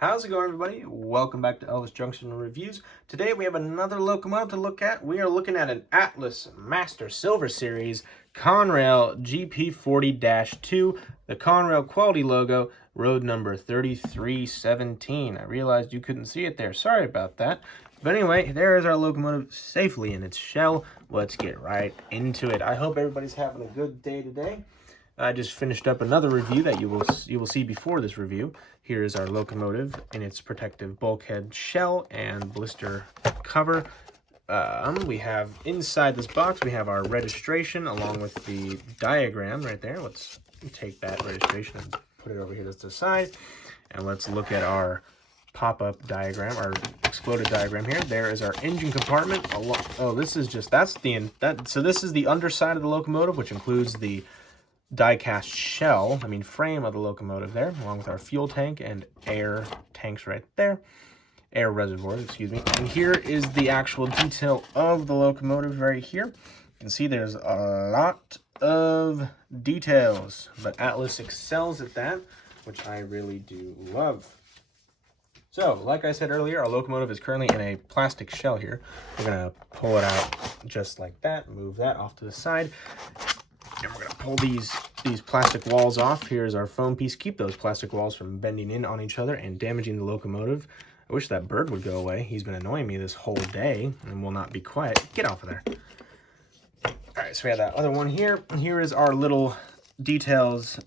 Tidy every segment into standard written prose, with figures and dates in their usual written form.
How's it going, everybody? Welcome back to Elvis Junction Reviews. Today we have another locomotive to look at. We are looking at an Atlas Master Silver Series Conrail GP40-2, the Conrail quality logo, road number 3317. I realized you couldn't see it there. Sorry about that. But anyway, there is our locomotive safely in its shell. Let's get right into it. I hope everybody's having a good day today. I just finished up another review that you will see before this review. Here is our locomotive in its protective bulkhead shell and blister cover. We have inside this box, we have our registration along with the diagram right there. Let's take that registration and put it over here to the side. And let's look at our pop-up diagram, our exploded diagram here. There is our engine compartment. Oh, this is just, so this is the underside of the locomotive, which includes the die-cast frame of the locomotive there, along with our fuel tank and air tanks right there. Air reservoirs, excuse me. And here is the actual detail of the locomotive right here. You can see there's a lot of details, but Atlas excels at that, which I really do love. So, like I said earlier, our locomotive is currently in a plastic shell here. We're going to pull it out just like that, move that off to the side. And we're going to pull these plastic walls off. Here's our foam piece. Keep those plastic walls from bending in on each other and damaging the locomotive. I wish that bird would go away. He's been annoying me this whole day and will not be quiet. Get off of there. All right, so we have that other one here. Here is our little details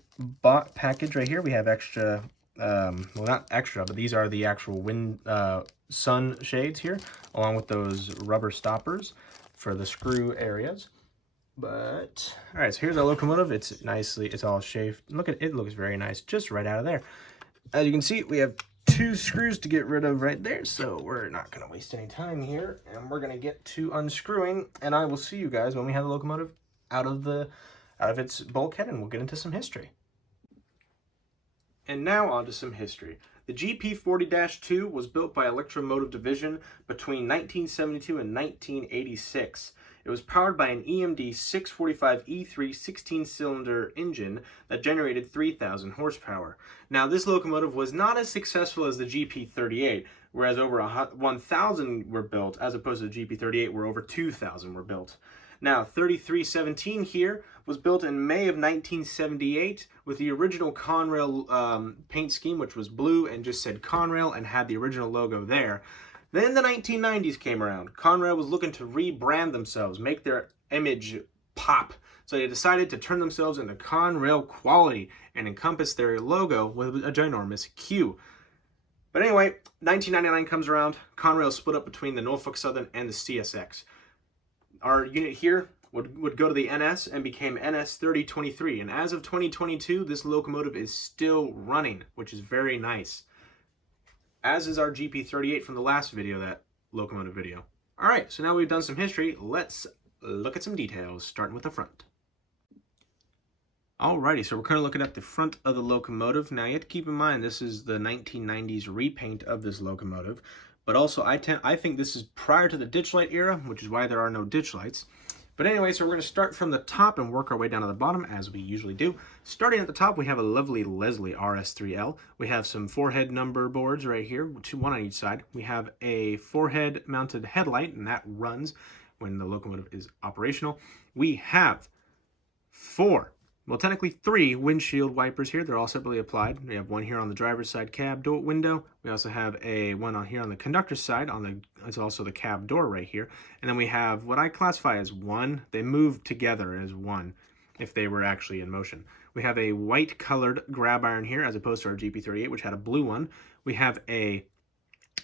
package right here. We have extra, well, not extra, but these are the actual sun shades here, along with those rubber stoppers for the screw areas. But all right, so here's our locomotive. It's all shaved. Look at it, it looks very nice just right out of there. As you can see, we have 2 screws to get rid of right there, so we're not going to waste any time here, and we're going to get to unscrewing, and I will see you guys when we have the locomotive out of its bulkhead, and we'll get into some history. And now on to some history. The GP40-2 was built by Electromotive Division between 1972 and 1986. It was powered by an EMD 645E3 16-cylinder engine that generated 3,000 horsepower. Now, this locomotive was not as successful as the GP38, whereas over 1,000 were built, as opposed to the GP38, where over 2,000 were built. Now, 3317 here was built in May of 1978 with the original Conrail paint scheme, which was blue and just said Conrail and had the original logo there. Then the 1990s came around. Conrail was looking to rebrand themselves, make their image pop. So they decided to turn themselves into Conrail quality and encompass their logo with a ginormous Q. But anyway, 1999 comes around. Conrail split up between the Norfolk Southern and the CSX. Our unit here would go to the NS and became NS 3023. And as of 2022, this locomotive is still running, which is very nice. As is our GP38 from the last video, that locomotive video. All right, so now we've done some history, let's look at some details, starting with the front. Alrighty, so we're kind of looking at the front of the locomotive. Now, you have to keep in mind, this is the 1990s repaint of this locomotive, but also I think this is prior to the ditch light era, which is why there are no ditch lights. But anyway, so we're going to start from the top and work our way down to the bottom, as we usually do. Starting at the top, we have a lovely Leslie RS3L. We have some forehead number boards right here, one on each side. We have a forehead-mounted headlight, and that runs when the locomotive is operational. We have 3 windshield wipers here. They're all separately applied. We have one here on the driver's side cab door window. We also have one on here on the conductor's side. It's also the cab door right here. And then we have what I classify as one. They move together as one if they were actually in motion. We have a white colored grab iron here as opposed to our GP38, which had a blue one. We have a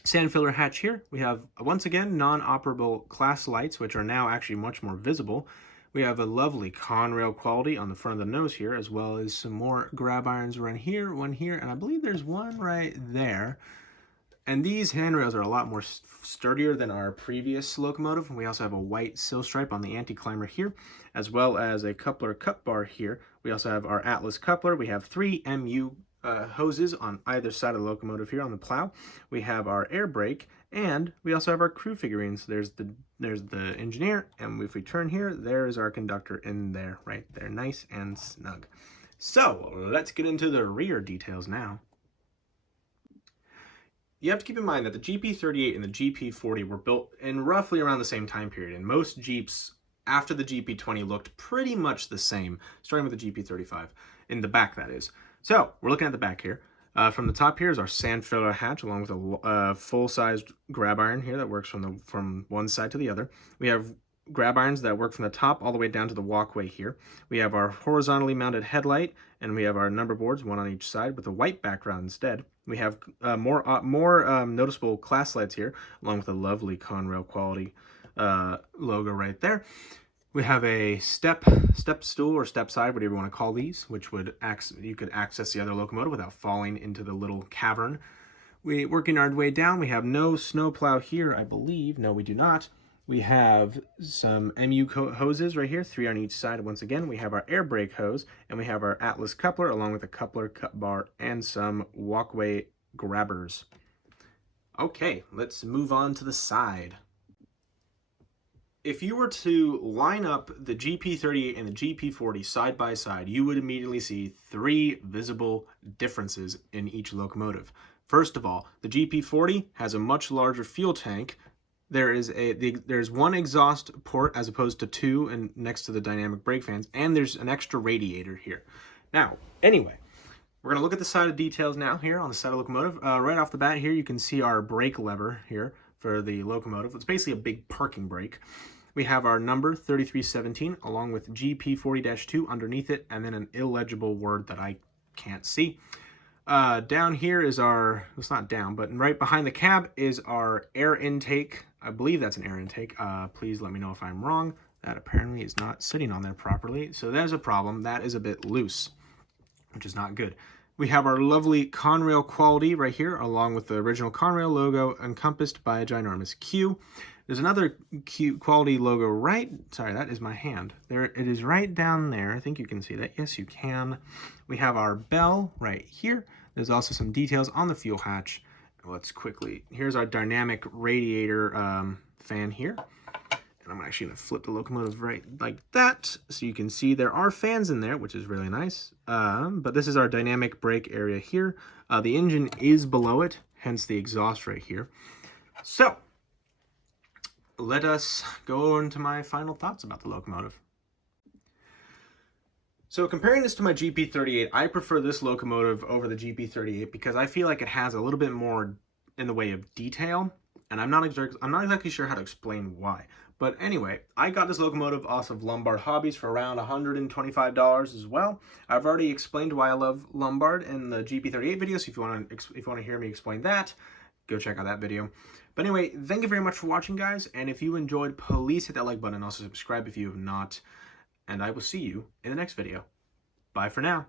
sand filler hatch here. We have, once again, non-operable class lights, which are now actually much more visible. We have a lovely Conrail quality on the front of the nose here, as well as some more grab irons one here, and I believe there's one right there. And these handrails are a lot more sturdier than our previous locomotive. We also have a white sill stripe on the anti-climber here, as well as a coupler cup bar here. We also have our Atlas coupler. We have 3 MU hoses on either side of the locomotive here on the plow. We have our air brake, and we also have our crew figurines. There's the engineer, and if we turn here, there is our conductor in there, right there, nice and snug. So let's get into the rear details now. you have to keep in mind that the GP38 and the GP40 were built in roughly around the same time period, and most Jeeps after the GP20 looked pretty much the same, starting with the GP35, in the back that is. So we're looking at the back here. From the top here is our sand filler hatch, along with a full-sized grab iron here that works from one side to the other. We have grab irons that work from the top all the way down to the walkway here. We have our horizontally mounted headlight, and we have our number boards, one on each side, with a white background instead. We have more noticeable class lights here, along with a lovely Conrail quality logo right there. We have a step stool or step side, whatever you want to call these, which would you could access the other locomotive without falling into the little cavern. Working our way down, we have no snowplow here, I believe. No, we do not. We have some MU hoses right here, 3 on each side. Once again, we have our air brake hose, and we have our Atlas coupler, along with a coupler, cut bar, and some walkway grabbers. Okay, let's move on to the side. If you were to line up the GP38 and the GP40 side by side, you would immediately see 3 visible differences in each locomotive. First of all, the GP40 has a much larger fuel tank. There's one exhaust port as opposed to 2 and next to the dynamic brake fans, and there's an extra radiator here. Now, anyway, we're gonna look at the side of details now here on the side of the locomotive. Right off the bat here, you can see our brake lever here for the locomotive. It's basically a big parking brake. We have our number 3317 along with GP40-2 underneath it, and then an illegible word that I can't see. Down here is it's not down, but right behind the cab is our air intake. I believe that's an air intake. Please let me know if I'm wrong. That apparently is not sitting on there properly. So there's a problem. That is a bit loose, which is not good. We have our lovely Conrail quality right here, along with the original Conrail logo encompassed by a ginormous Q. There's another Q quality logo sorry, that is my hand. There, it is right down there. I think you can see that. Yes, you can. We have our bell right here. There's also some details on the fuel hatch. Here's our dynamic radiator fan here. And I'm actually going to flip the locomotive right like that, so you can see there are fans in there, which is really nice. But this is our dynamic brake area here. The engine is below it, hence the exhaust right here. So, let us go into my final thoughts about the locomotive. So comparing this to my GP38, I prefer this locomotive over the GP38 because I feel like it has a little bit more in the way of detail, and I'm not exactly sure how to explain why. But anyway, I got this locomotive off of Lombard Hobbies for around $125 as well. I've already explained why I love Lombard in the GP38 video, so if you want to hear me explain that, go check out that video. But anyway, thank you very much for watching, guys, and if you enjoyed, please hit that like button and also subscribe if you have not, and I will see you in the next video. Bye for now.